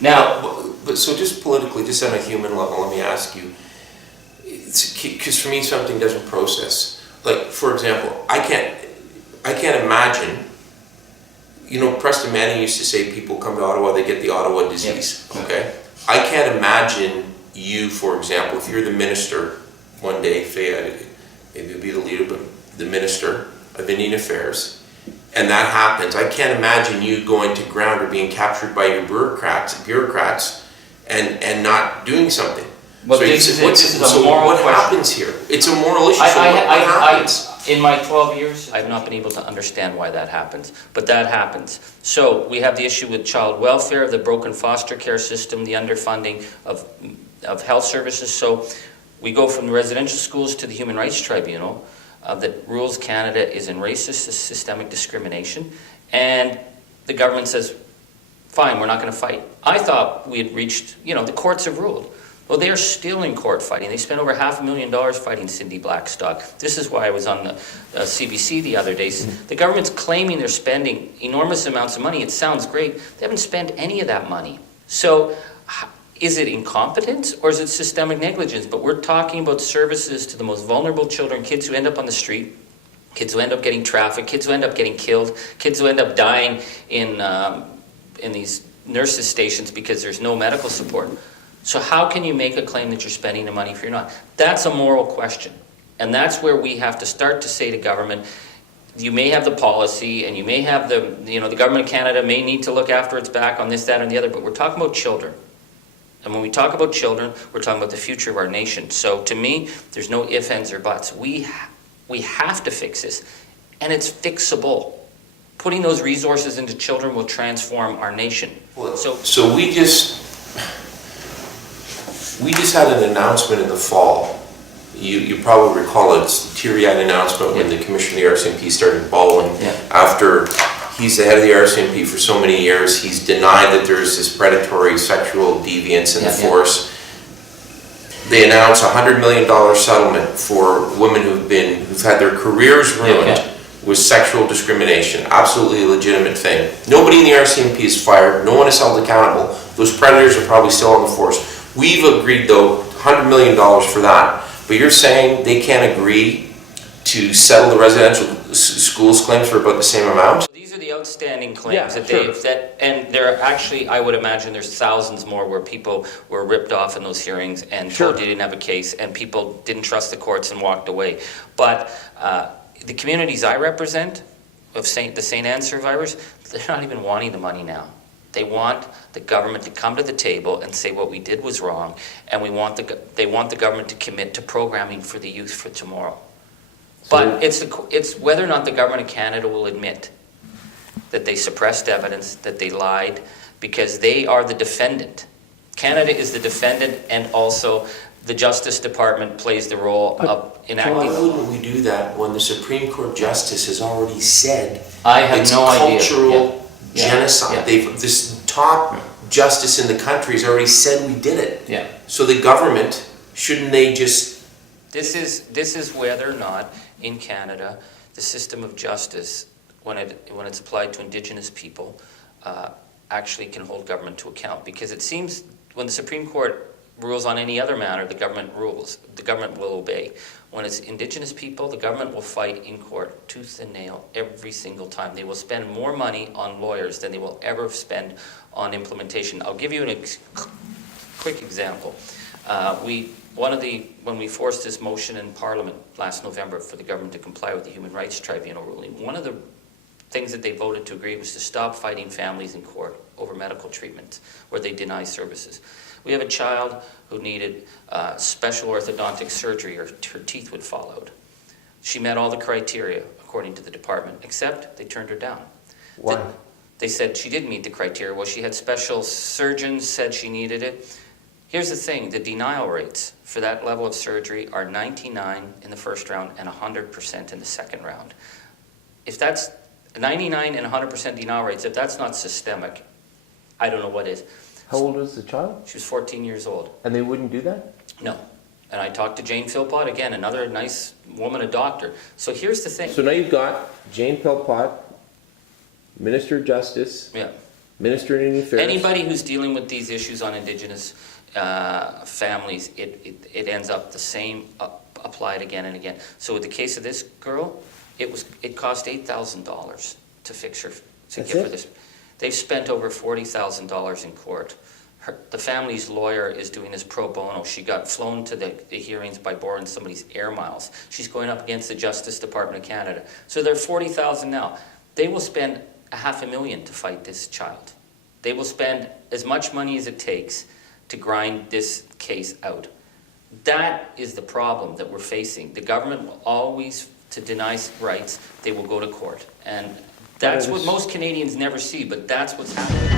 Now, but so just politically, just on a human level, let me ask you, because for me something doesn't process. Like, for example, I can't imagine, Preston Manning used to say people come to Ottawa, they get the Ottawa disease, okay? I can't imagine you, for example, if you're the minister one day, maybe you'll be the leader, but the minister of Indian Affairs, and that happens, I can't imagine you going to ground or being captured by your bureaucrats and not doing something. Well, this is a moral question. What happens here? It's a moral issue, so what happens? In my 12 years, I've not been able to understand why that happens, but that happens. So we have the issue with child welfare, the broken foster care system, the underfunding of health services. So we go from the residential schools to the Human Rights Tribunal that rules Canada is in racist, systemic discrimination, and the government says, fine, we're not going to fight. I thought we had reached, the courts have ruled. Well, they are still in court fighting. They spent over $500,000 fighting Cindy Blackstock. This is why I was on the CBC the other day. The government's claiming they're spending enormous amounts of money. It sounds great. They haven't spent any of that money. So is it incompetence or is it systemic negligence? But we're talking about services to the most vulnerable children, kids who end up on the street, kids who end up getting trafficked, kids who end up getting killed, kids who end up dying in these nurses' stations because there's no medical support. So how can you make a claim that you're spending the money if you're not? That's a moral question. And that's where we have to start to say to government, you may have the policy and you may have the government of Canada may need to look after its back on this, that, and the other, but we're talking about children. And when we talk about children, we're talking about the future of our nation. So to me, there's no ifs, ands, or buts. We have to fix this. And it's fixable. Putting those resources into children will transform our nation. So we just had an announcement in the fall. You probably recall it. It's the teary-eyed announcement when the commissioner of the RCMP started bawling after he's the head of the RCMP for so many years. He's denied that there's this predatory sexual deviance in the force. They announced a $100 million settlement for women who've had their careers ruined with sexual discrimination. Absolutely a legitimate thing. Nobody in the RCMP is fired. No one is held accountable. Those predators are probably still on the force. We've agreed, though, $100 million for that. But you're saying they can't agree to settle the residential schools claims for about the same amount? These are the outstanding claims and there are actually, I would imagine there's thousands more where people were ripped off in those hearings and told they didn't have a case and people didn't trust the courts and walked away. But the communities I represent of the St. Anne survivors, they're not even wanting the money now. They want the government to come to the table and say what we did was wrong, and they want the government to commit to programming for the youth for tomorrow. But it's whether or not the government of Canada will admit that they suppressed evidence, that they lied, because they are the defendant. Canada is the defendant, and also the Justice Department plays the role of enacting. Why wouldn't we do that when the Supreme Court Justice has already said it's cultural genocide? This top justice in the country has already said we did it. So the government, shouldn't they just... This is whether or not in Canada the system of justice, when it's applied to Indigenous people, actually can hold government to account. Because it seems when the Supreme Court rules on any other matter, the government will obey. When it's Indigenous people, the government will fight in court tooth and nail every single time. They will spend more money on lawyers than they will ever spend on implementation. I'll give you a quick example. When we forced this motion in Parliament last November for the government to comply with the Human Rights Tribunal ruling, one of the things that they voted to agree was to stop fighting families in court over medical treatment where they deny services. We have a child who needed special orthodontic surgery or her teeth would fall out. She met all the criteria according to the department, except they turned her down. Why? They said she didn't meet the criteria. Well, she had special surgeons said she needed it. Here's the thing, the denial rates for that level of surgery are 99 in the first round and 100% in the second round. If that's 99 and 100% denial rates, if that's not systemic, I don't know what is. How old was the child? She was 14 years old. And they wouldn't do that? No. And I talked to Jane Philpott, again, another nice woman, a doctor. So here's the thing. So now you've got Jane Philpott, Minister of Justice, Minister any affairs? Anybody who's dealing with these issues on Indigenous families, it ends up the same, applied again and again. So with the case of this girl, it cost $8,000 to fix her, to That's give her it? this. They've spent over $40,000 in court. The family's lawyer is doing this pro bono. She got flown to the hearings by borrowing somebody's air miles. She's going up against the Justice Department of Canada. So they're $40,000 now. They will spend $500,000 to fight this child. They will spend as much money as it takes to grind this case out. That is the problem that we're facing. The government will always, to deny rights, they will go to court. And that's what most Canadians never see, but that's what's happening.